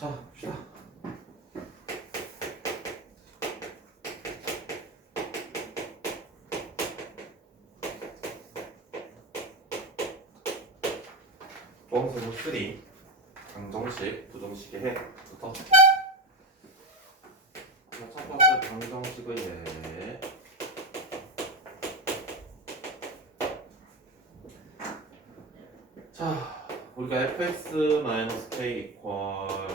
자, 봅시다. 보험수는 3 방정식, 부정식의 해부터. 자, 첫 번째 방정식의 해. 자, 우리가 fx-k 이퀄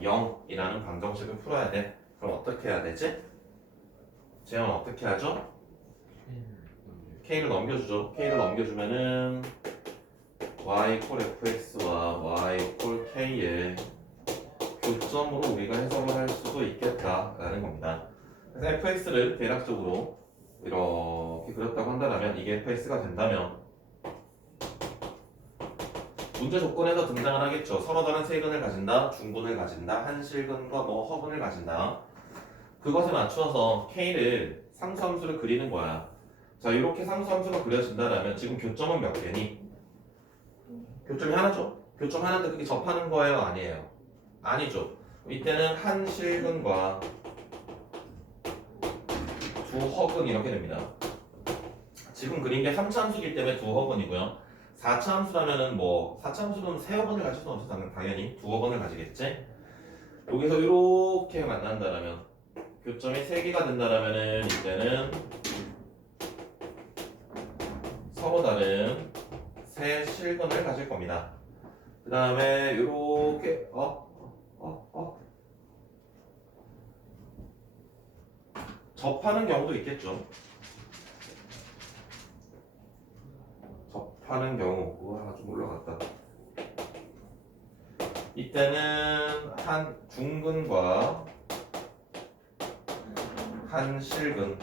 0이라는 방정식을 풀어야 돼. 그럼 어떻게 해야 되지? 재현 어떻게 하죠? k를 넘겨주죠. k를 넘겨주면은 y 이퀄 fx와 y 이퀄 k의 교점으로 우리가 해석을 할 수도 있겠다라는 겁니다. 그래서 fx를 대략적으로 이렇게 그렸다고 한다면 이게 fx가 된다면 문제 조건에서 등장을 하겠죠. 서로 다른 세근을 가진다, 중근을 가진다, 한실근과 뭐 허근을 가진다. 그것에 맞추어서 k를 상수함수를 그리는 거야. 자, 이렇게 상수함수가 그려진다라면 지금 교점은 몇 개니? 교점이 하나죠. 교점 하나인데 그게 접하는 거예요, 아니에요? 아니죠. 이때는 한실근과 두 허근 이렇게 됩니다. 지금 그린 게 3차 함수이기 때문에 두 허근이고요. 4차 함수라면은 뭐 4차 함수는 세 허근을 가질 수는 없어. 당연히 두 허근을 가지겠지. 여기서 이렇게 만난다라면 교점이 3개가 된다라면은 이때는 서로 다른 세 실근을 가질 겁니다. 그 다음에 이렇게 접하는 경우도 있겠죠. 접하는 경우, 우와 좀 올라갔다. 이때는 한 중근과 한 실근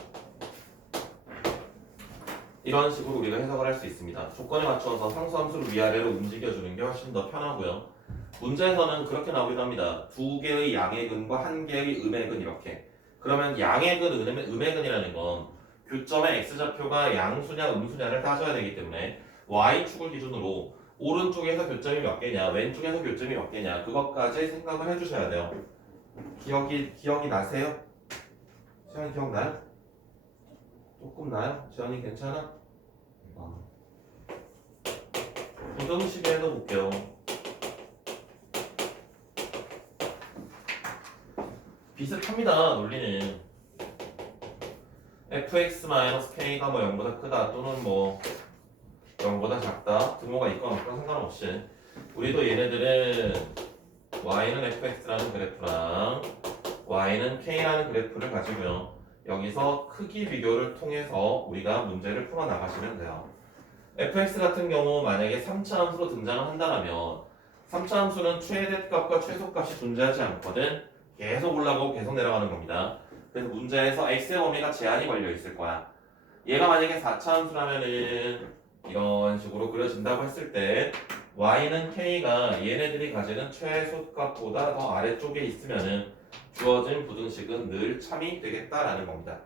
이런 식으로 우리가 해석을 할 수 있습니다. 조건에 맞춰서 상수함수를 위아래로 움직여주는 게 훨씬 더 편하고요. 문제에서는 그렇게 나오기도 합니다. 두 개의 양해근과 한 개의 음해근 이렇게. 그러면 양해근, 음해근이라는 건 교점의 x좌표가 양수냐 음수냐를 따져야 되기 때문에 y축을 기준으로 오른쪽에서 교점이 몇 개냐, 왼쪽에서 교점이 몇 개냐 그것까지 생각을 해주셔야 돼요. 기억이 나세요? 시간이 기억나요? 조금 나요? 지연이 괜찮아? 부등식에 해볼게요. 비슷합니다. 논리는 fx-k가 뭐 0보다 크다 또는 뭐 0보다 작다 등호가 있거나 없거나 상관없이 우리도 얘네들은 y는 fx라는 그래프랑 y는 k라는 그래프를 가지고요. 여기서 크기 비교를 통해서 우리가 문제를 풀어 나가시면 돼요. fx 같은 경우 만약에 3차 함수로 등장을 한다면 3차 함수는 최대값과 최소값이 존재하지 않거든. 계속 올라가고 계속 내려가는 겁니다. 그래서 문제에서 x의 범위가 제한이 걸려 있을 거야. 얘가 만약에 4차 함수라면은 이런 식으로 그려진다고 했을 때 y는 k가 얘네들이 가지는 최소값보다 더 아래쪽에 있으면은 주어진 부등식은 늘 참이 되겠다라는 겁니다.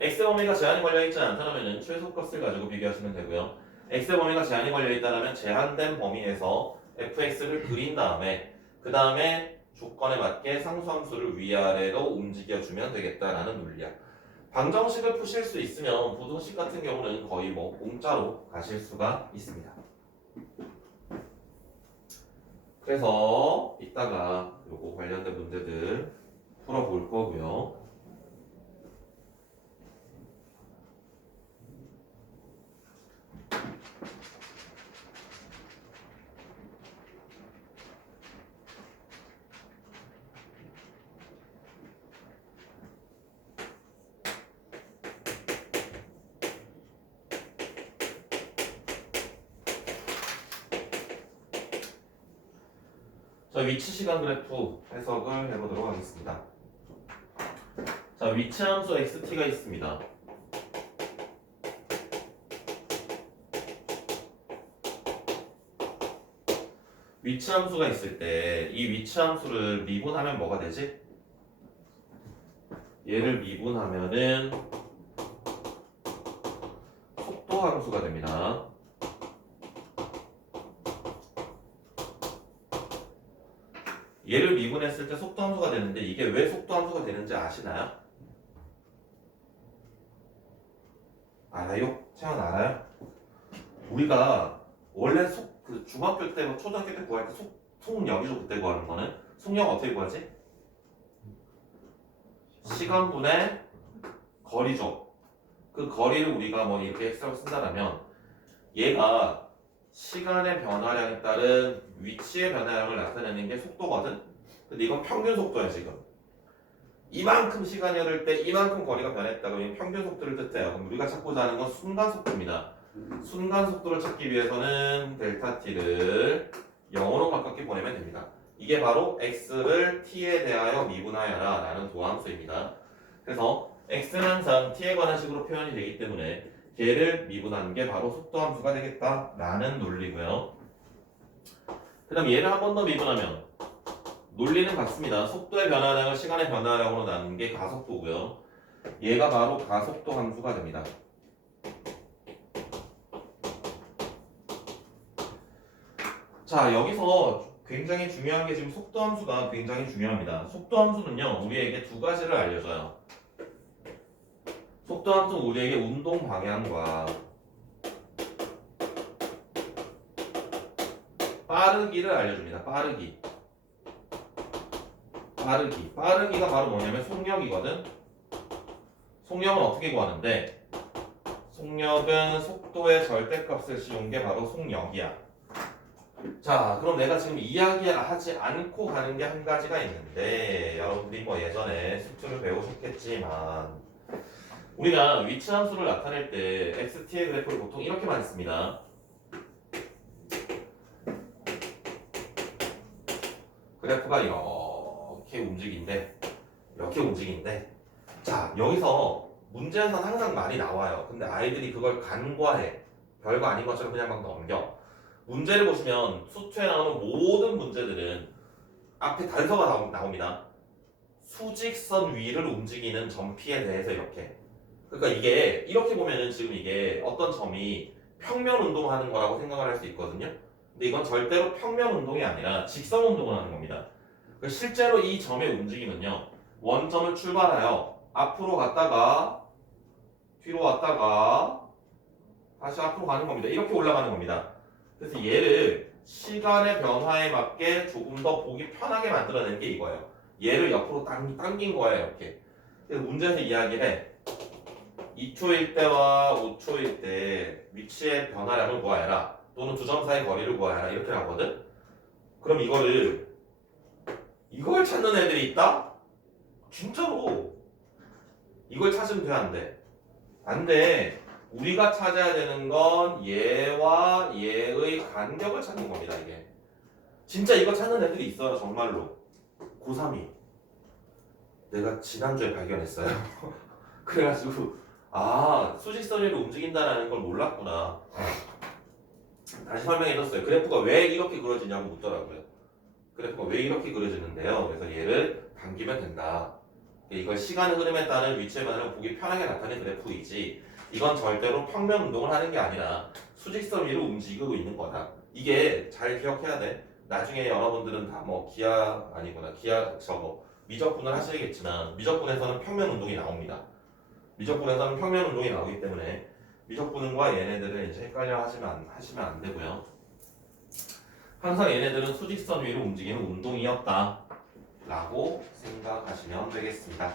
x의 범위가 제한이 걸려있지 않다면 최소값을 가지고 비교하시면 되고요. x의 범위가 제한이 걸려있다면 제한된 범위에서 fx를 그린 다음에 그 다음에 조건에 맞게 상수함수를 위아래로 움직여주면 되겠다라는 논리야. 방정식을 푸실 수 있으면 부등식 같은 경우는 거의 뭐 공짜로 가실 수가 있습니다. 그래서 이따가 요거 관련된 문제들 풀어볼 거고요. 자, 위치 시간 그래프 해석을 해보도록 하겠습니다. 자, 위치 함수 xt가 있습니다. 위치 함수가 있을 때 이 위치 함수를 미분하면 뭐가 되지? 얘를 미분하면은 속도 함수가 됩니다. 얘를 미분했을 때 속도 함수가 되는데 이게 왜 속도 함수가 되는지 아시나요? 알아요? 채원 알아요? 우리가 원래 그 중학교 때, 초등학교 때 구할 때 속력이죠. 그때 구하는 거는 속력 어떻게 구하지? 시간분의 거리죠. 그 거리를 우리가 뭐 이렇게 x라고 쓴다면 얘가 시간의 변화량에 따른 위치의 변화량을 나타내는 게 속도거든. 근데 이건 평균 속도야 지금. 이만큼 시간이 흐를 때 이만큼 거리가 변했다 그러면 평균 속도를 뜻해요. 그럼 우리가 찾고자 하는 건 순간 속도입니다. 순간 속도를 찾기 위해서는 델타 t를 0으로 가깝게 보내면 됩니다. 이게 바로 x를 t에 대하여 미분하여라 라는 도함수입니다. 그래서 x는 항상 t에 관한 식으로 표현이 되기 때문에 걔를 미분하는 게 바로 속도함수가 되겠다 라는 논리고요. 그 다음 얘를 한 번 더 미분하면 논리는 같습니다. 속도의 변화량을 시간의 변화량으로 나누는 게 가속도고요. 얘가 바로 가속도 함수가 됩니다. 자, 여기서 굉장히 중요한 게 지금 속도 함수가 굉장히 중요합니다. 속도 함수는요, 우리에게 두 가지를 알려줘요. 속도 함수는 우리에게 운동 방향과 빠르기를 알려줍니다. 빠르기가 바로 뭐냐면 속력이거든. 속력은 어떻게 구하는데? 속력은 속도의 절대값을 씌운 게 바로 속력이야. 자, 그럼 내가 지금 이야기하지 않고 가는 게 한 가지가 있는데 여러분들이 뭐 예전에 수투를 배우셨겠지만 우리가 위치 함수를 나타낼 때 xt의 그래프를 보통 이렇게만 했습니다. 그래프가 이렇게 움직인데 자, 여기서 문제에서는 항상 많이 나와요. 근데 아이들이 그걸 간과해. 별거 아닌 것처럼 그냥 막 넘겨. 문제를 보시면 수투에 나오는 모든 문제들은 앞에 단서가 나옵니다. 수직선 위를 움직이는 점피에 대해서 이렇게. 그러니까 이게 이렇게 보면은 지금 이게 어떤 점이 평면 운동하는 거라고 생각을 할 수 있거든요. 근데 이건 절대로 평면 운동이 아니라 직선 운동을 하는 겁니다. 실제로 이 점의 움직임은요. 원점을 출발하여 앞으로 갔다가 뒤로 왔다가 다시 앞으로 가는 겁니다. 이렇게 올라가는 겁니다. 그래서 얘를 시간의 변화에 맞게 조금 더 보기 편하게 만들어낸 게 이거예요. 얘를 옆으로 당긴 거예요. 이렇게. 그래서 문제에서 이야기를 해. 2초일 때와 5초일 때 위치의 변화량을 구하여라. 또는 두 점 사이 거리를 구하여라. 이렇게 나오거든. 그럼 이걸 찾는 애들이 있다? 진짜로 이걸 찾으면 돼, 안 돼? 안 돼. 우리가 찾아야 되는 건 얘와 얘의 간격을 찾는 겁니다. 이게 진짜 이거 찾는 애들이 있어요. 정말로. 고3이 내가 지난주에 발견했어요. 그래가지고 수직선 위로 움직인다는 걸 몰랐구나. 다시 설명해줬어요. 그래프가 왜 이렇게 그려지냐고 묻더라고요. 그래프가 왜 이렇게 그려지는데요. 그래서 얘를 당기면 된다. 이걸 시간의 흐름에 따른 위치의 변화를 보기 편하게 나타낸 그래프이지 이건 절대로 평면 운동을 하는 게 아니라 수직선 위로 움직이고 있는 거다. 이게 잘 기억해야 돼. 나중에 여러분들은 다 뭐 기하 미적분을 하시겠지만 미적분에서는 평면 운동이 나옵니다. 미적분에서는 평면 운동이 나오기 때문에 미적분과 얘네들을 이제 헷갈려 하시면 안 되고요. 항상 얘네들은 수직선 위로 움직이는 운동이었다 라고 생각하시면 되겠습니다.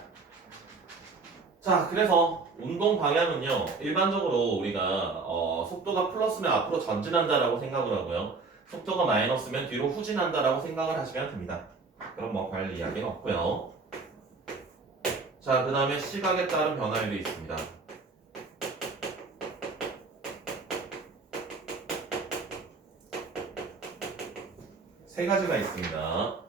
자, 그래서 운동 방향은요 일반적으로 우리가 속도가 플러스면 앞으로 전진한다라고 생각을 하고요, 속도가 마이너스면 뒤로 후진한다라고 생각을 하시면 됩니다. 그럼 뭐 별 이야기는 없고요. 자, 그 다음에 시각에 따른 변화율도 있습니다. 세 가지가 있습니다.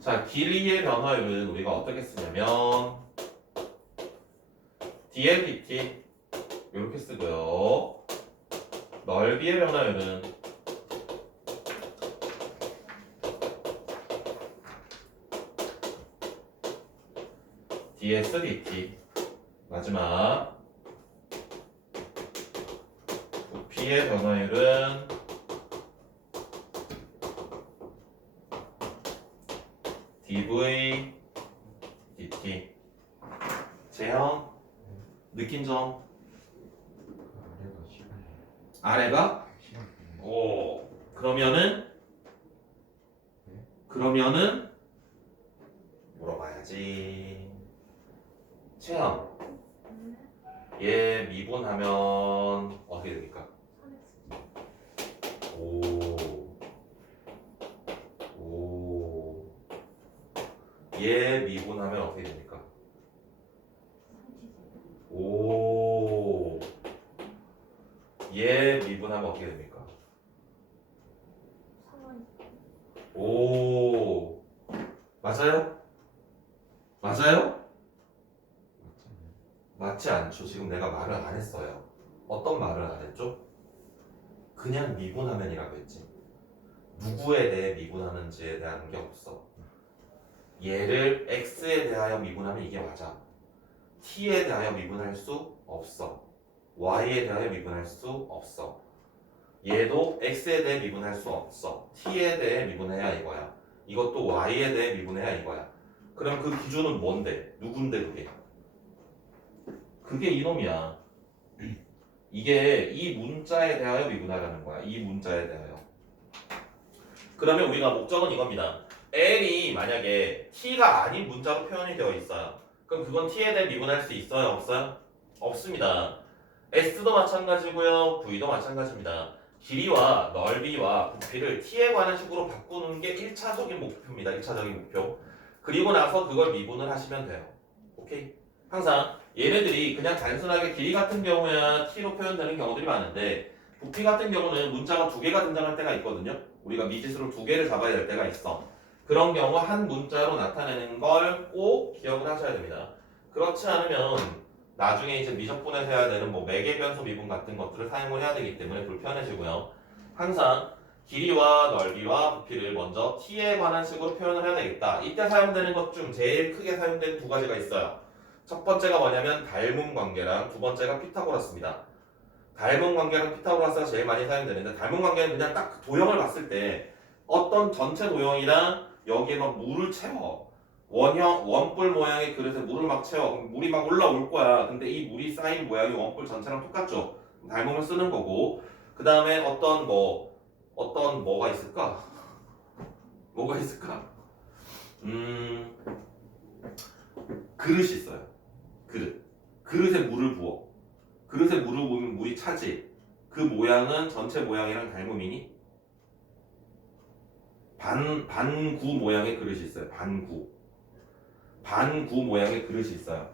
자, 길이의 변화율은 우리가 어떻게 쓰냐면 dLdt 이렇게 쓰고요. 넓이의 변화율은 dsdt 마지막 T의 변화율은 dv dt. 재현 느낀 점. 아래가 시간. 아래가 시간. 오 그러면은 네? 물어봐야지. 채영 얘 미분하면 어떻게 됩니까? 오 얘 미분하면 어떻게 됩니까? 오 얘 미분하면 어떻게 됩니까? 오 맞아요? 맞아요? 맞잖아요. 맞지 않죠. 지금 내가 말을 안 했어요. 어떤 말을 안 했죠? 그냥 미분하면이라고 했지. 누구에 대해 미분하는지에 대한 게 없어. 얘를 x에 대하여 미분하면 이게 맞아. t에 대하여 미분할 수 없어. y에 대하여 미분할 수 없어. 얘도 x에 대해 미분할 수 없어. t에 대해 미분해야 이거야. 이것도 y에 대해 미분해야 이거야. 그럼 그 기준은 뭔데? 누군데 그게? 그게 이놈이야. 이게 이 문자에 대하여 미분하라는 거야. 이 문자에 대하여. 그러면 우리가 목적은 이겁니다. L이 만약에 T가 아닌 문자로 표현이 되어 있어요. 그럼 그건 T에 대해 미분할 수 있어요? 없어요? 없습니다. S도 마찬가지고요. V도 마찬가지입니다. 길이와 넓이와 부피를 T에 관한 식으로 바꾸는 게 1차적인 목표입니다. 1차적인 목표. 그리고 나서 그걸 미분을 하시면 돼요. 오케이? 항상 얘네들이 그냥 단순하게 길이 같은 경우야 T로 표현되는 경우들이 많은데 부피 같은 경우는 문자가 두 개가 등장할 때가 있거든요. 우리가 미지수를 두 개를 잡아야 될 때가 있어. 그런 경우 한 문자로 나타내는 걸 꼭 기억을 하셔야 됩니다. 그렇지 않으면 나중에 이제 미적분에서 해야 되는 뭐 매개 변수 미분 같은 것들을 사용을 해야 되기 때문에 불편해지고요. 항상 길이와 넓이와 부피를 먼저 t에 관한 식으로 표현을 해야 되겠다. 이때 사용되는 것 중 제일 크게 사용되는 두 가지가 있어요. 첫 번째가 뭐냐면 닮음 관계랑 두 번째가 피타고라스입니다. 닮은 관계랑 피타고라스가 제일 많이 사용되는데 닮은 관계는 그냥 딱 도형을 봤을 때 어떤 전체 도형이랑 여기에 막 물을 채워 원뿔 모양의 그릇에 물을 막 채워 그럼 물이 막 올라올 거야. 근데 이 물이 쌓인 모양이 원뿔 전체랑 똑같죠. 닮음을 쓰는 거고 그 다음에 어떤 뭐가 있을까? 뭐가 있을까? 그릇이 있어요. 그릇에 물을 부어. 그릇에 물을 부으면 물이 차지. 그 모양은 전체 모양이랑 닮음이니? 반구 모양의 그릇이 있어요. 반구 모양의 그릇이 있어요.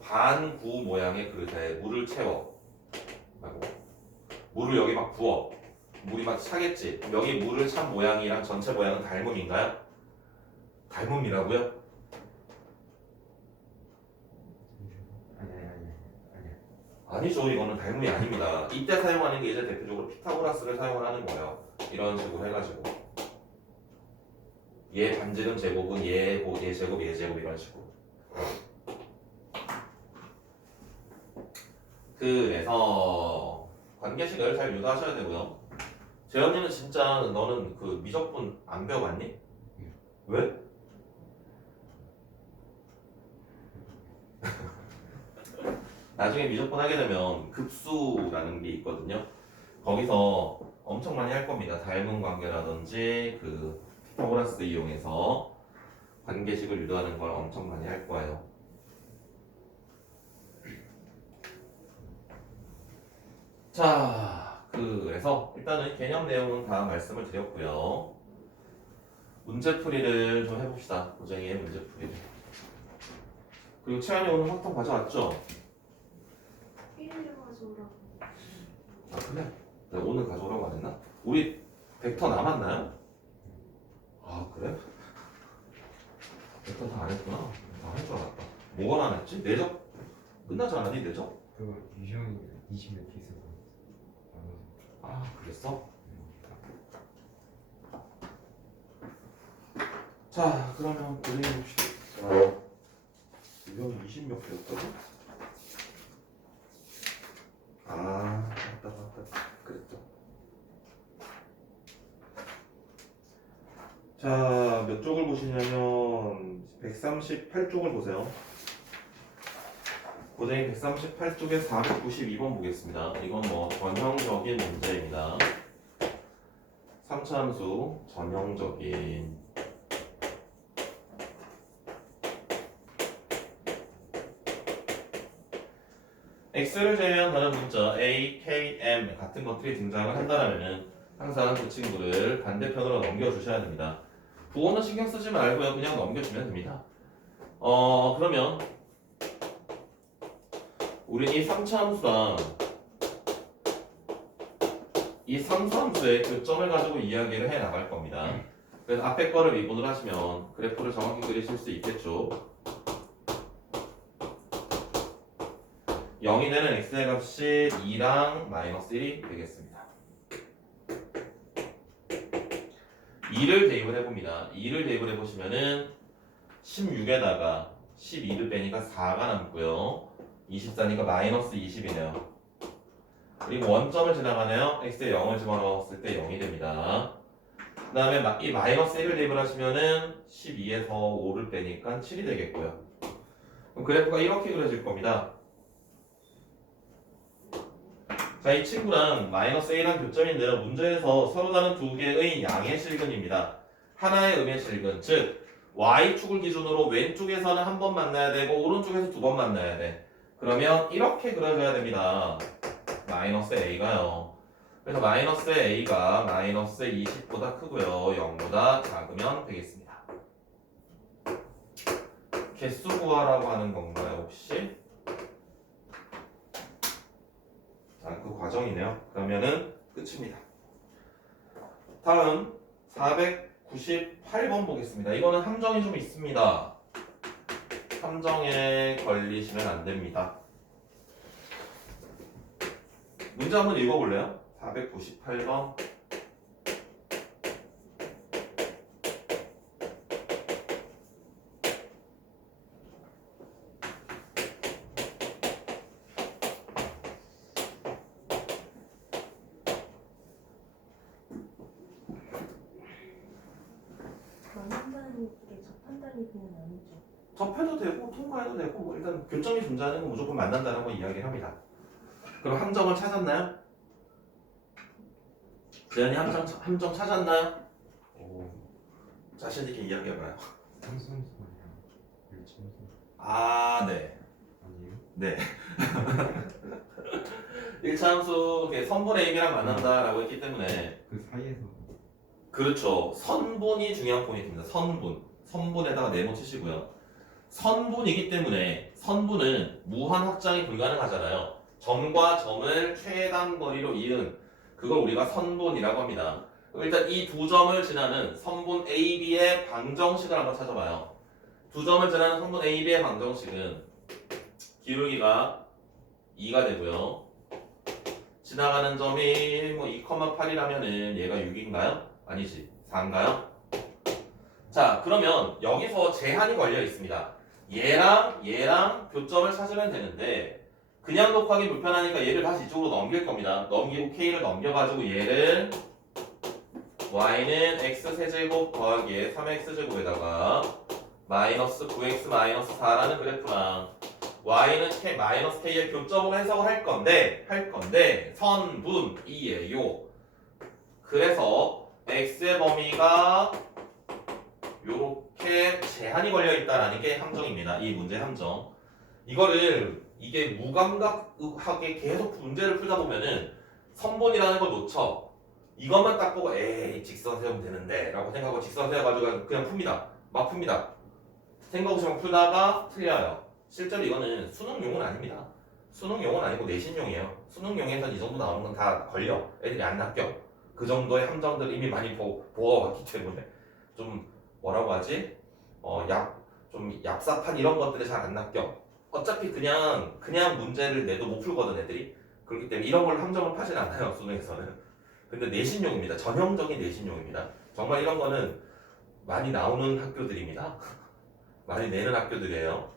반구 모양의 그릇에 물을 채워. 물을 여기 막 부어. 물이 막 차겠지. 그럼 여기 물을 찬 모양이랑 전체 모양은 닮음인가요? 닮음이라고요? 아니죠. 이거는 닮음이 아닙니다. 이때 사용하는 게 이제 대표적으로 피타고라스를 사용을 하는 거예요. 이런 식으로 해가지고 얘 반지름 제곱은 얘 제곱 이런 식으로. 그래서 관계식을 잘 유도하셔야 되고요. 재현이는 진짜 너는 그 미적분 안 배워봤니? 왜? 나중에 미적분 하게 되면 급수라는 게 있거든요. 거기서 엄청 많이 할 겁니다. 닮은 관계라든지 그 피타고라스 이용해서 관계식을 유도하는 걸 엄청 많이 할 거예요. 자, 그래서 일단은 개념 내용은 다 말씀을 드렸고요. 문제풀이를 좀 해봅시다. 고쟁이의 문제풀이를. 그리고 채연이 오늘 확통 가져왔죠? 1일 가져오라고. 아 그래? 내가 오늘 가져오라고 안 했나? 우리 벡터 남았나요? 아 그래? 벡터 다 안 했구나. 다 할 줄 알았다. 뭐가 안 했지? 내적 끝나지 않았니 내적? 그거 유형이 20몇 개 있어서 나눠서. 아 그랬어? 자 그러면 그려봅시다. 유형 20몇 개였다고? 아 맞다. 자, 몇 쪽을 보시냐면 138쪽을 보세요. 고등이 138쪽에 492번 보겠습니다. 이건 뭐 전형적인 문제입니다. 3차함수 전형적인 x를 제외한 다른 문자 a, k, m 같은 것들이 등장을 한다면 항상 그 친구를 반대편으로 넘겨주셔야 됩니다. 부호는 신경 쓰지 말고요. 그냥 넘겨주면 됩니다. 그러면 우린 이 3차 함수랑 이 상수함수의 교점을 가지고 이야기를 해 나갈 겁니다. 그래서 앞에 거를 미분을 하시면 그래프를 정확히 그리실 수 있겠죠. 0이 되는 x의 값이 2랑 마이너스 1이 되겠습니다. 2를 대입을 해봅니다. 2를 대입을 해보시면은 16에다가 12를 빼니까 4가 남고요. 24니까 마이너스 20이네요. 그리고 원점을 지나가네요. x에 0을 집어넣었을 때 0이 됩니다. 그 다음에 이 마이너스 1을 대입을 하시면은 12에서 5를 빼니까 7이 되겠고요. 그럼 그래프가 이렇게 그려질 겁니다. 자, 이 친구랑 마이너스 A랑 교점인데요. 문제에서 서로 다른 두 개의 양의 실근입니다. 하나의 음의 실근, 즉 Y축을 기준으로 왼쪽에서는 한 번 만나야 되고 오른쪽에서 두 번 만나야 돼. 그러면 이렇게 그려져야 됩니다. 마이너스 A가요. 그래서 마이너스 A가 마이너스 20보다 크고요. 0보다 작으면 되겠습니다. 개수 구하라고 하는 건가요, 혹시? 자, 그 과정이네요. 그러면은 끝입니다. 다음 498번 보겠습니다. 이거는 함정이 좀 있습니다. 함정에 걸리시면 안 됩니다. 문제 한번 읽어볼래요? 498번. 만한다는 게 접한다는 아니죠. 접해도 되고 통과해도 되고 뭐 일단 교점이 존재하는 건 무조건 만난다는 거 이야기를 합니다. 그럼 함정을 찾았나요? 재현이 함정 찾았나요? 오, 자신 있게 이야기해봐요. 상수함수 아니야. 일치함수 아, 네. 아니에요? 네. 1차 함수 선분 A랑 만난다라고 했기 때문에 그 사이에서 그렇죠. 선분이 중요한 포인트입니다. 선분에다가 네모 치시고요. 선분이기 때문에 선분은 무한 확장이 불가능하잖아요. 점과 점을 최단 거리로 이은 그걸 우리가 선분이라고 합니다. 일단 이 두 점을 지나는 선분 AB의 방정식을 한번 찾아봐요. 두 점을 지나는 선분 AB의 방정식은 기울기가 2가 되고요. 지나가는 점이 뭐 2,8이라면은 얘가 6인가요? 아니지. 4인가요? 자, 그러면 여기서 제한이 걸려 있습니다. 얘랑 교점을 찾으면 되는데 그냥 곱하기 불편하니까 얘를 다시 이쪽으로 넘길 겁니다. 넘기고 K를 넘겨가지고 얘를 Y는 X세제곱 더하기 3X제곱에다가 마이너스 9X 마이너스 4라는 그래프랑 Y는 K, 마이너스 K의 교점으로 해석을 할 건데 선분이에요. 그래서 X의 범위가 요렇게 제한이 걸려 있다라는 게 함정입니다. 이 문제 함정. 이게 무감각하게 계속 문제를 풀다 보면은 선분이라는 걸 놓쳐. 이것만 딱 보고 에이 직선 세우면 되는데 라고 생각하고 직선 세워가지고 그냥 풉니다. 막 풉니다. 생각 없이 막 풀다가 틀려요. 실제로 이거는 수능용은 아닙니다. 수능용은 아니고 내신용이에요. 수능용에선 이 정도 나오는 건 다 걸려. 애들이 안 낚여. 그 정도의 함정들 이미 많이 보아왔기 때문에 좀 뭐라고 하지? 좀 얍삽한 이런 것들이 잘 안 낚여. 어차피 그냥 문제를 내도 못 풀거든 애들이. 그렇기 때문에 이런 걸 함정을 파진 않아요 수능에서는. 근데 내신용입니다. 전형적인 내신용입니다. 정말 이런 거는 많이 나오는 학교들입니다. 많이 내는 학교들이에요.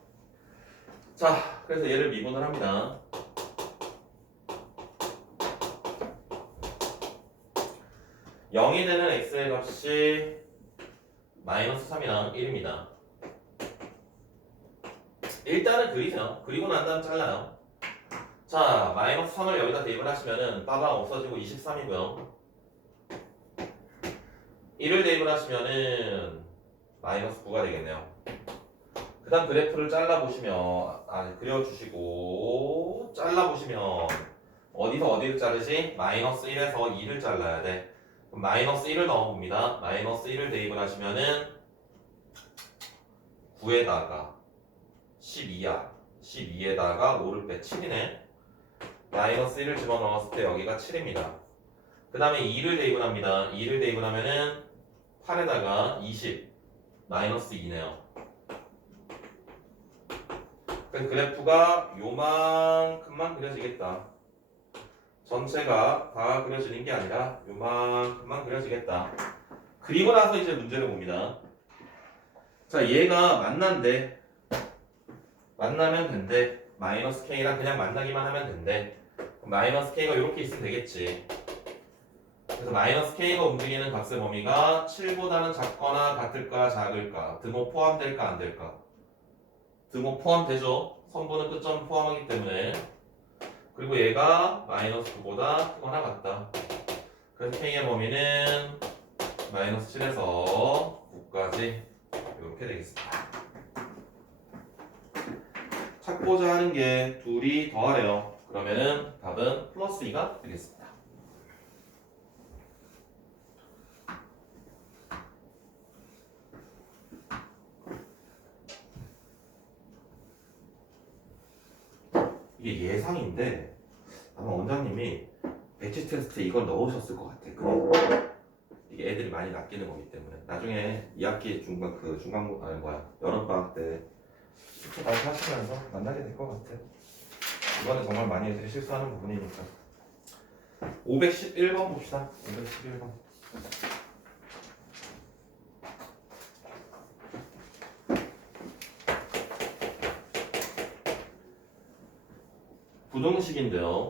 자, 그래서 얘를 미분을 합니다. (0이) 되는 x의 값이 마이너스 3이랑 1입니다. 일단은 그리세요. 그리고 난 다음 잘라요. 자, 마이너스 3을 여기다 대입을 하시면은 빠방 없어지고 23이고요. 1을 대입을 하시면은 마이너스 9가 되겠네요. 그 다음 그래프를 잘라보시면, 그려주시고, 잘라보시면, 어디서 어디를 자르지? 마이너스 1에서 2를 잘라야 돼. 그럼 마이너스 1을 넣어봅니다. 마이너스 1을 대입을 하시면은 9에다가 12야. 12에다가 5를 빼 7이네. 마이너스 1을 집어넣었을 때 여기가 7입니다. 그 다음에 2를 대입을 합니다. 2를 대입을 하면은 8에다가 20 마이너스 2네요. 그래서 그래프가 요만큼만 그려지겠다. 전체가 다 그려지는 게 아니라 요만큼만 그려지겠다. 그리고 나서 이제 문제를 봅니다. 자, 얘가 만난대. 만나면 된대. 마이너스 K랑 그냥 만나기만 하면 된대. 마이너스 K가 이렇게 있으면 되겠지. 그래서 마이너스 K가 움직이는 값의 범위가 7보다는 작거나 같을까 작을까, 등호 포함될까 안 될까. 등호 포함되죠. 선분은 끝점 포함하기 때문에. 그리고 얘가 마이너스 9보다 크거나 같다. 그래서 K의 범위는 마이너스 7에서 9까지 이렇게 되겠습니다. 찾고자 하는 게 둘이 더하래요. 그러면은 답은 플러스 2가 되겠습니다. 이게 예상인데 아마 원장님이 배치 테스트에 이걸 넣으셨을 것 같아. 이게 애들이 많이 낚이는 거기 때문에 나중에 2학기 여름방학 때 숙제 발표하시면서 만나게 될 것 같아. 이거는 정말 많이 애들이 실수하는 부분이니까. 511번 봅시다. 511번. 부등식인데요.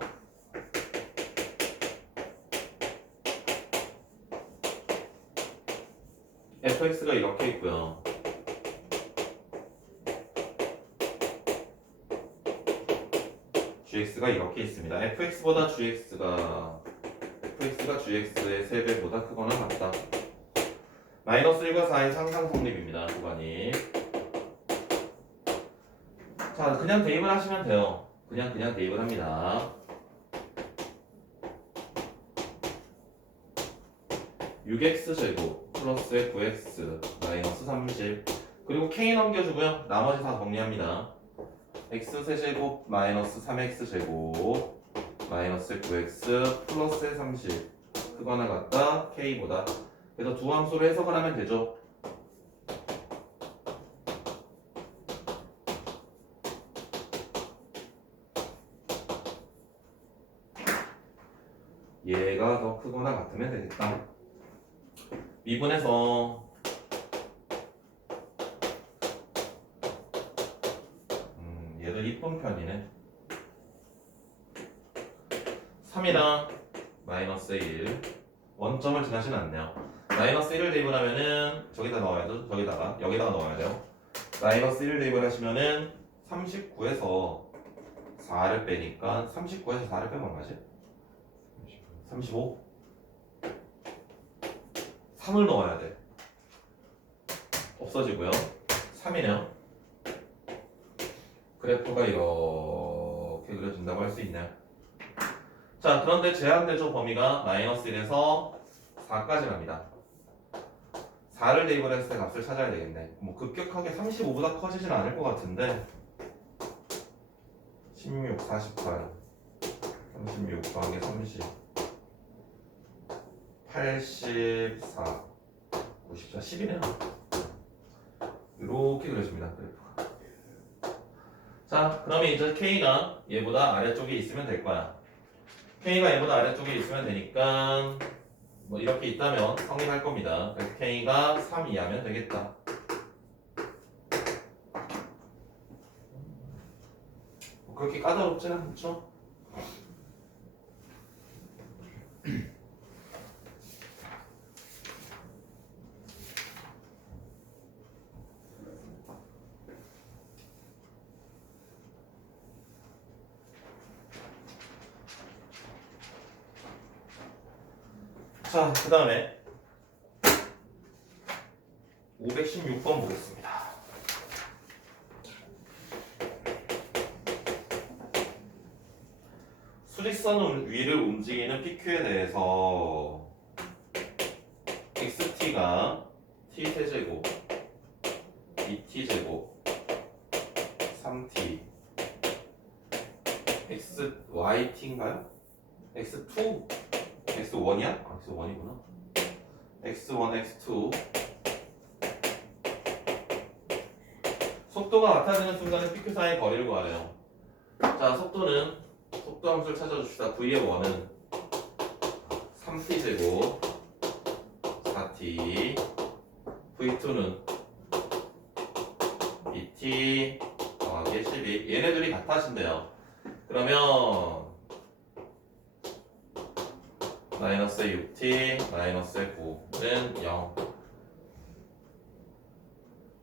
fx가 이렇게 있고요. gx가 이렇게 있습니다. fx보다 gx가 gx의 3배보다 크거나 같다. 마이너스 1과 4의 상상 성립입니다. 구간이. 자, 그냥 대입을 하시면 돼요. 그냥 대입을 합니다. 6x제곱 플러스 9x 마이너스 30 그리고 k 넘겨주고요. 나머지 다 정리합니다. x세제곱 마이너스 3x제곱 마이너스 9x 플러스 30 크거나 같다 k보다. 그래서 두 함수를 해석을 하면 되죠. 얘가 더 크거나 같으면 되겠다. 미분해서 얘도 이쁜 편이네. 3이랑 마이너스 1 원점을 지나진 않네요. 마이너스 1을 대입을 하면은 저기다 넣어야죠. 여기다가 넣어야 돼요. 마이너스 1을 대입을 하시면은 39에서 4를 빼니까 39에서 4를 빼면 얼마지? 35? 3을 넣어야 돼. 없어지고요. 3이네요. 그래프가 이렇게 그려진다고 할 수 있나요? 자, 그런데 제한되죠. 범위가 마이너스 1에서 4까지 갑니다. 4를 대입을 했을 때 값을 찾아야 되겠네. 뭐 급격하게 35보다 커지진 않을 것 같은데 16, 48 36 더하기 30 84 94 10이네요. 이렇게 그려집니다. 그래프가. 자, 그러면 이제 K가 얘보다 아래쪽에 있으면 될 거야. K가 얘보다 아래쪽에 있으면 되니까 뭐 이렇게 있다면 성립할 겁니다. 그래서 K가 3 이하면 되겠다. 뭐 그렇게 까다롭지는 않죠? 자, 그 다음에 516번 보겠습니다. 수직선 위를 움직이는 PQ에 대해서 XT가 T세제곱, 2T제곱, 3T, XYT인가요? X2? X1이야? 아, X1이구나. X1, X2 속도가 같아지는 순간에 PQ 사이의 거리를 구하래요. 자, 속도 함수를 찾아줍시다. V의 1은 3T제곱 4T, V2는 2T 더하기 12. 얘네들이 같아진대요. 그러면 마이너스의 6T 마이너스의 9는 0.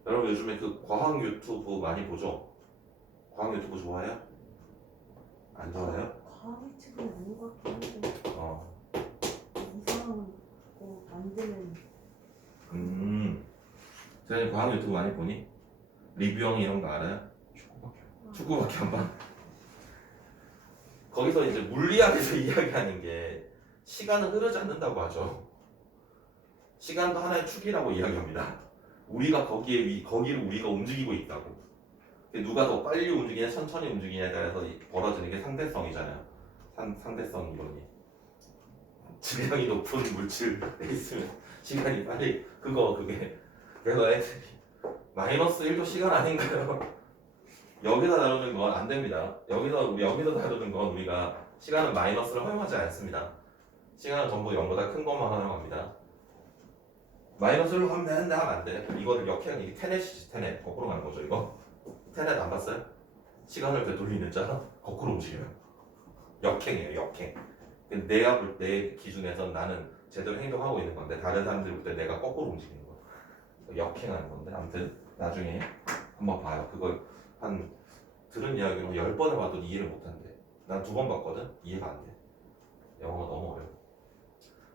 여러분 요즘에 그 과학 유튜브 많이 보죠? 과학 유튜브 좋아해요? 안 좋아해요? 과학 유튜브는 아닌 것 같긴 한데 어. 이상한 거 만드는 쟤는 과학 유튜브 많이 보니? 리뷰형 이런 거 알아요? 축구밖에 안 봐. 거기서 이제 물리학에서 이야기하는 게 시간은 흐르지 않는다고 하죠. 시간도 하나의 축이라고 이야기합니다. 우리가 거기를 우리가 움직이고 있다고. 누가 더 빨리 움직이냐 천천히 움직이냐에 따라서 벌어지는 게 상대성이잖아요. 상대성 이론이. 질량이 높은 물질에 있으면 시간이 빨리 그게 그래서 애들이 마이너스 1도 시간 아닌가요? 여기서 다루는 건 안 됩니다. 여기서 다루는 건 우리가 시간은 마이너스를 허용하지 않습니다. 시간은 전부 0보다 큰 것만 허용합니다. 마이너스로 가면 되는데 하면 안 돼. 이거를 이게 테넷이지. 테넷 거꾸로 가는 거죠. 이거 테넷 안 봤어요? 시간을 되돌리는 자 거꾸로 움직여요. 역행이에요. 역행. 내가 볼 때 기준에선 나는 제대로 행동하고 있는 건데 다른 사람들이 볼 때 내가 거꾸로 움직이는 거야. 역행하는 건데 아무튼 나중에 한번 봐요. 그걸 들은 이야기로 10번을 봐도 이해를 못한대. 난 2번 봤거든? 이해가 안 돼. 영어가 너무 어려워.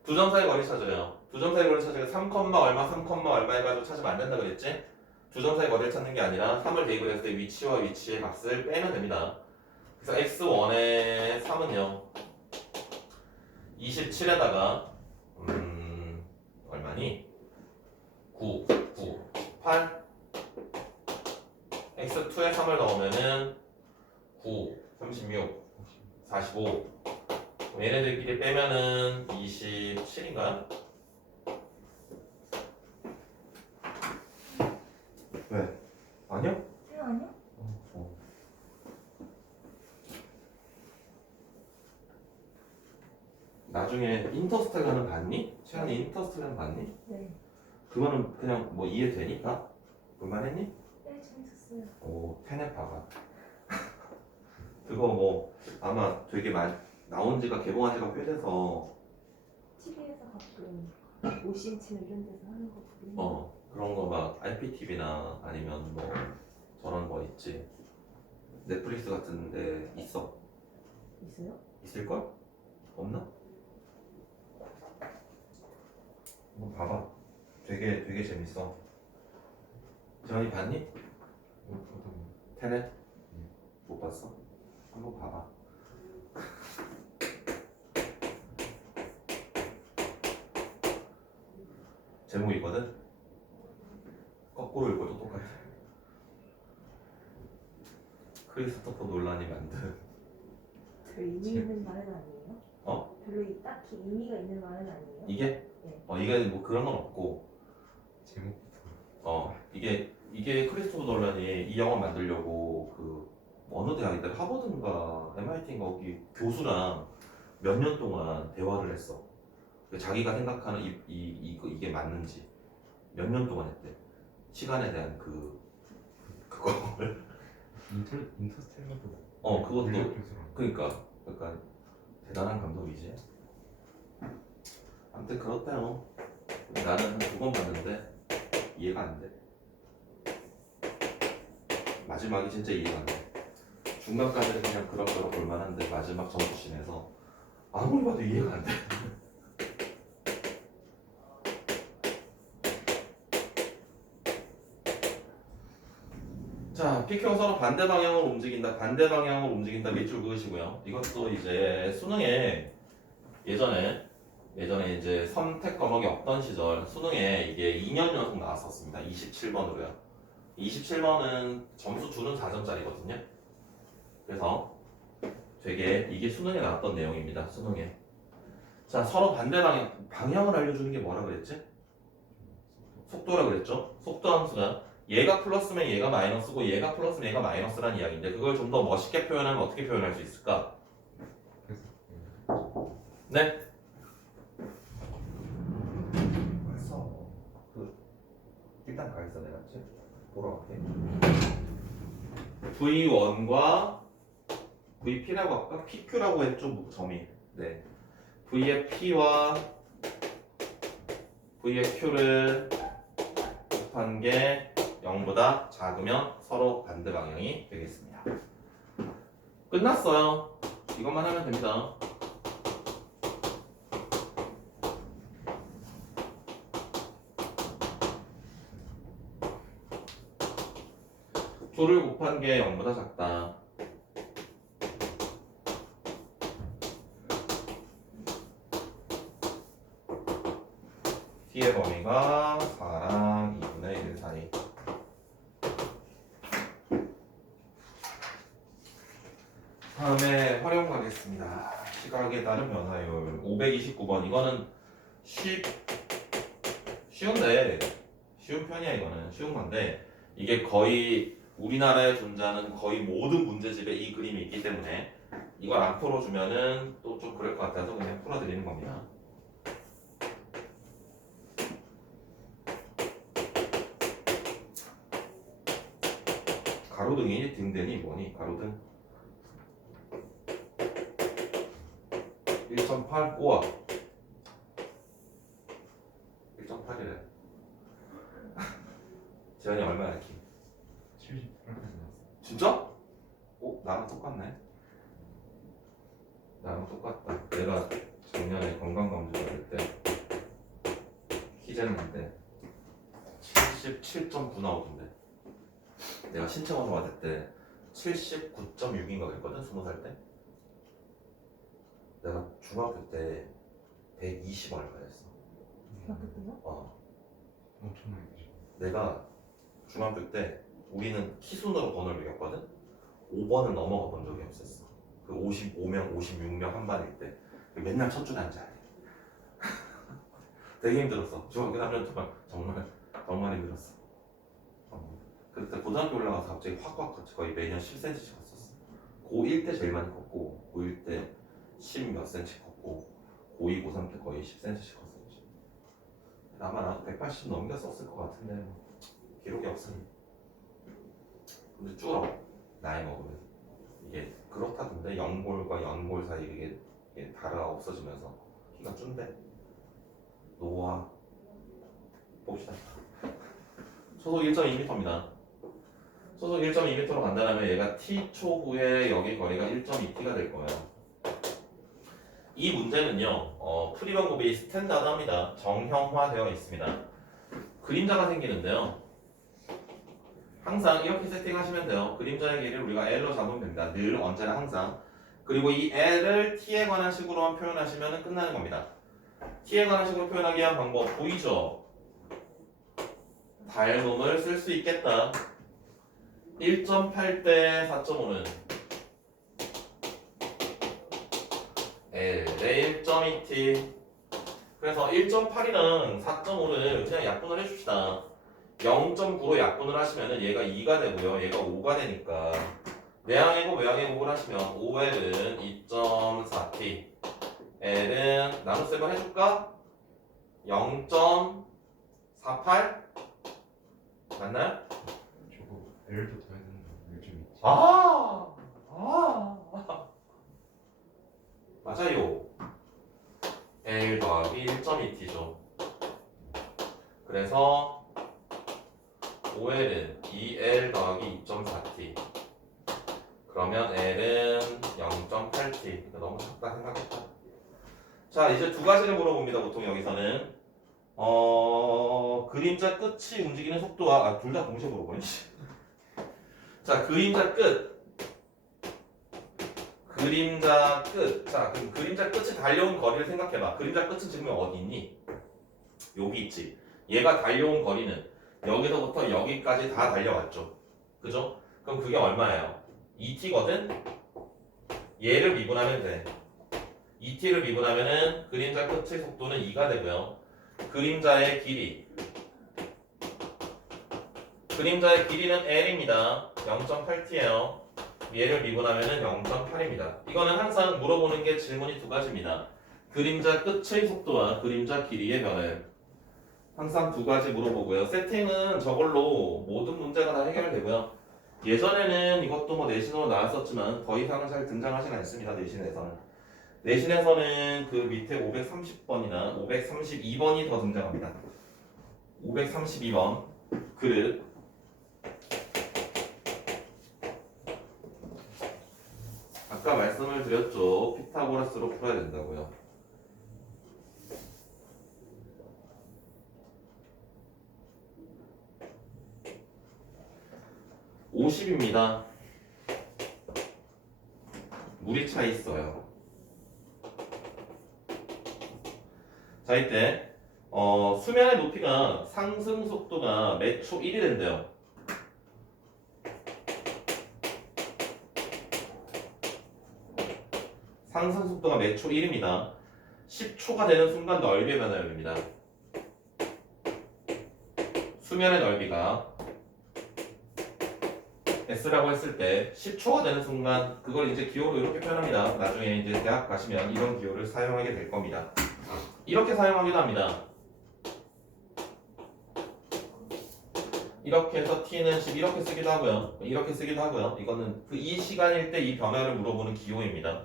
두 점 사이 거리 찾아요. 두 점 사이 거리 찾으니까 3, 얼마, 3, 얼마 해가지고 찾으면 안 된다 그랬지? 두 점 사이 거리를 찾는 게 아니라 3을 대입을 했을 때 위치와 위치의 값을 빼면 됩니다. 그래서 x1의 3은요 27에다가 얼마니? 9, 8 x2에 3을 넣으면은 9, 36, 45 얘네들끼리 빼면은 27인가요? 왜? 아니요? 아니야? 나중에 인터스텔라는 봤니? 최근에 인터스텔라는 봤니? 네. 그거는 그냥 뭐 이해되니까? 볼만했니? 네, 재밌었어요. 오, 테넷 봐봐. 그거 뭐 아마 되게 많이 나온 지가 개봉한 지가 꽤 돼서 TV에서 가끔 오심치는 이런 데서 하는 거 보면 그런 거 막 IPTV나 아니면 뭐 저런 거 있지. 넷플릭스 같은 데 있어. 있어요? 있을걸? 없나? 한번 봐봐. 되게 재밌어. 재현이 봤니? 테넷? 못 봤어? 한번 봐봐. 제목이거든? 거꾸로 읽어도 똑같아. 크리스토퍼 놀란이 만든 별 의미 있는 말은 아니에요? 어? 별로 딱히 의미가 있는 말은 아니에요? 이게? 네. 이게 뭐 그런 건 없고 제목부터 이게 크리스토퍼 놀란이 이 영화 만들려고 그 어느 대학이다 하버드인가 MIT인가 거기 교수랑 몇 년 동안 대화를 했어. 자기가 생각하는 이게 맞는지 몇 년 동안 했대. 시간에 대한 그거를 인터스텔라도 그것도 교수랑 그러니까 대단한 감독이지. 아무튼 그렇대요. 나는 한 2번 봤는데 이해가 안 돼. 마지막이 진짜 이해가 안 돼. 중간까지는 그냥 그럭저럭 볼만한데 마지막 점프씬에서 아무리 봐도 이해가 안 돼. 자, PQ가 서로 반대 방향으로 움직인다. 반대 방향으로 움직인다. 밑줄 그으시고요. 이것도 이제 수능에 예전에 이제 선택 과목이 없던 시절 수능에 이게 2년 연속 나왔었습니다. 27번으로요. 27번은 점수 주는 4점짜리거든요. 그래서 되게 이게 수능에 나왔던 내용입니다. 수능에. 자, 서로 반대 방향을 알려주는 게 뭐라 그랬지? 속도라 그랬죠? 속도 함수가 얘가 플러스면 얘가 마이너스고 얘가 플러스면 얘가 마이너스란 이야기인데 그걸 좀 더 멋있게 표현하면 어떻게 표현할 수 있을까? 네? 했어. 일단 가 있어 내가 지 보러 갈게. V1과 VP라고 할까? PQ라고 했죠, 뭐, 점이. 네. V의 P와 V의 Q를 곱한 게 0보다 작으면 서로 반대 방향이 되겠습니다. 끝났어요. 이것만 하면 됩니다. 둘을 곱한 게 0보다 작다. t의 범위가 4랑 2분의 1 사이. 다음에 활용 가겠습니다. 시각에 따른 변화율 529번. 이거는 쉬운데 쉬운 편이야. 이거는 쉬운 건데 이게 거의 우리나라에 존재하는 거의 모든 문제집에 이 그림이 있기 때문에 이걸 안 풀어주면은 또 좀 그럴 것 같아서 그냥 풀어드리는 겁니다. 가로등이 등대니 뭐니? 가로등 1.8 우와 1.8이래. 재현이 얼마야 키? 78까지 나왔어. 진짜? 나랑 똑같네. 나랑 똑같다. 내가 작년에 건강검진 받을 때 키 쟀는데 77.9 나오던데. 내가 신청원서 받을 때 79.6인가 그랬거든. 20살 때. 내가 중학교 때 120 얼마였어. 중학교 때요? 엄청나게 되죠. 내가 중학교 때 우리는 키순으로 번호를 매겼거든. 5번을 넘어가 본 적이 없었어. 그 55명, 56명 한 반일 때 맨날 첫 줄에 앉아야 돼. 되게 힘들었어. 중학교 3년 동안 정말 힘들었어. 그때 고등학교 올라가서 갑자기 확 컸지. 거의 매년 10cm씩 컸었어. 고1 때 제일 많이 컸고 고1 때 10 몇 cm 컸고 고2, 고3 때 거의 10cm씩 컸었지. 아마 나도 180 넘겼었을 것 같은데 뭐 기록이 없으니. 근데 줄어. 나이 먹으면 이게 그렇다던데 연골과 연골 사이 이게 다르가 없어지면서 키가 준대. 노화 봅시다. 소속 1.2m입니다. 소속 1.2m로 간다면 얘가 t 초후에 여기 거리가 1.2t가 될 거예요. 이 문제는요, 프리방법이 스탠다드합니다. 정형화되어 있습니다. 그림자가 생기는데요. 항상 이렇게 세팅하시면 돼요. 그림자의 길이를 우리가 L로 잡으면 됩니다. 늘 언제나 항상. 그리고 이 L을 T에 관한 식으로만 표현하시면 끝나는 겁니다. T에 관한 식으로 표현하기 위한 방법 보이죠? 닮음을 쓸 수 있겠다. 1.8 대 4.5는 L의 1.2t. 그래서 1.8이랑 4.5를 그냥 약분을 해줍시다. 0.9로 약분을 하시면 얘가 2가 되고요. 얘가 5가 되니까 내항이고 외항의 곱을 하시면 5L은 2.4t, L은 나눗셈을 해줄까? 0.48? 맞나요? 저거 L도 더해야 되는 거 요즘 있지. 맞아요. L 더하기 1.2t죠. 그래서 5L은 2L 더하기 2.4t. 그러면 L은 0.8t. 그러니까 너무 작다 생각했다. 자, 이제 두 가지를 물어봅니다. 보통 여기서는 그림자 끝이 움직이는 속도와 둘 다 동시에 물어보네. 자, 그림자 끝. 그림자 끝. 자, 그럼 그림자 끝이 달려온 거리를 생각해봐. 그림자 끝은 지금 어디 있니? 여기 있지. 얘가 달려온 거리는 여기서부터 여기까지 다 달려왔죠. 그죠? 그럼 그게 얼마예요? 2t거든? 얘를 미분하면 돼. 2t를 미분하면은 그림자 끝의 속도는 2가 되고요. 그림자의 길이. 그림자의 길이는 L입니다. 0.8t예요. 얘를 미분하면은 0.8입니다. 이거는 항상 물어보는 게 질문이 두 가지입니다. 그림자 끝의 속도와 그림자 길이의 변화를 항상 두 가지 물어보고요. 세팅은 저걸로 모든 문제가 다 해결되고요. 예전에는 이것도 뭐 내신으로 나왔었지만 더 이상은 잘 등장하진 않습니다. 내신에서는. 내신에서는 그 밑에 530번이나 532번이 더 등장합니다. 532번 그릇. 아까 말씀을 드렸죠. 피타고라스로 풀어야 된다고요. 50입니다. 물이 차 있어요. 자, 이때 수면의 높이가 상승 속도가 몇 초 1이 된대요. 상승 속도가 몇 초 1입니다. 10초가 되는 순간 넓이의 변화를 열립니다. 수면의 넓이가 S라고 했을 때 10초가 되는 순간 그걸 이제 기호로 이렇게 표현합니다. 나중에 이제 대학 가시면 이런 기호를 사용하게 될 겁니다. 이렇게 사용하기도 합니다. 이렇게 해서 t는 10 이렇게 쓰기도 하고요. 이렇게 쓰기도 하고요. 이거는 그 이 시간일 때 이 변화를 물어보는 기호입니다.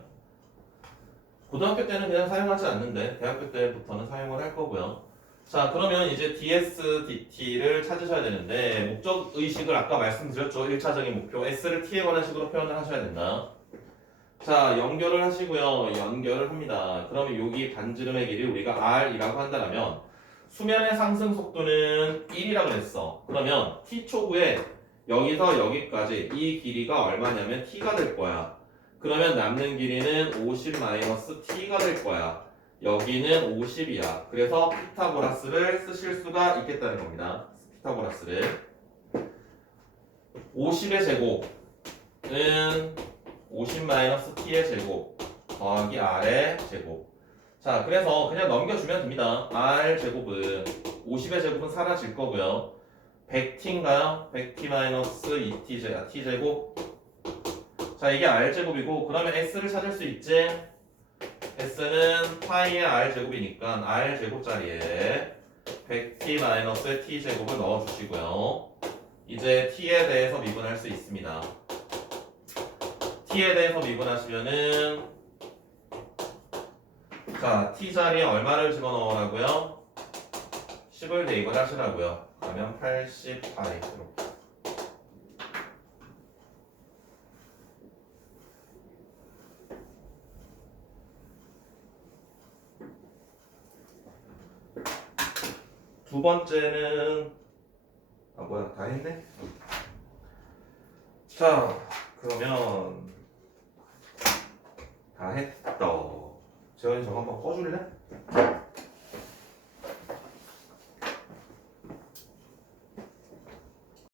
고등학교 때는 그냥 사용하지 않는데 대학교 때부터는 사용을 할 거고요. 자, 그러면 이제 ds, dt를 찾으셔야 되는데 목적 의식을 아까 말씀드렸죠. 1차적인 목표 s를 t에 관한 식으로 표현을 하셔야 된다. 자, 연결을 하시고요. 연결을 합니다. 그러면 여기 반지름의 길이 우리가 r이라고 한다면 수면의 상승 속도는 1이라고 했어. 그러면 t초구에 여기서 여기까지 이 길이가 얼마냐면 t가 될 거야. 그러면 남는 길이는 50-t가 될 거야. 여기는 50이야. 그래서 피타고라스를 쓰실 수가 있겠다는 겁니다. 피타고라스를 50의 제곱은 50-t의 제곱 더하기 r의 제곱. 자, 그래서 그냥 넘겨주면 됩니다. r 제곱은 50의 제곱은 사라질 거고요. 100t인가요? 100t-2t t제곱. 자, 이게 r 제곱이고 그러면 s를 찾을 수 있지? s는 파이의 r 제곱이니까 r 제곱 자리에 100t- t 제곱을 넣어주시고요. 이제 t에 대해서 미분할 수 있습니다. t에 대해서 미분하시면은 자, t 자리에 얼마를 집어넣으라고요? 10을 대입을 하시라고요. 그러면 88 이렇게. 두 번째는 뭐야, 다 했네? 자, 그러면 다 했다. 재현이 저거 한번 꺼줄래?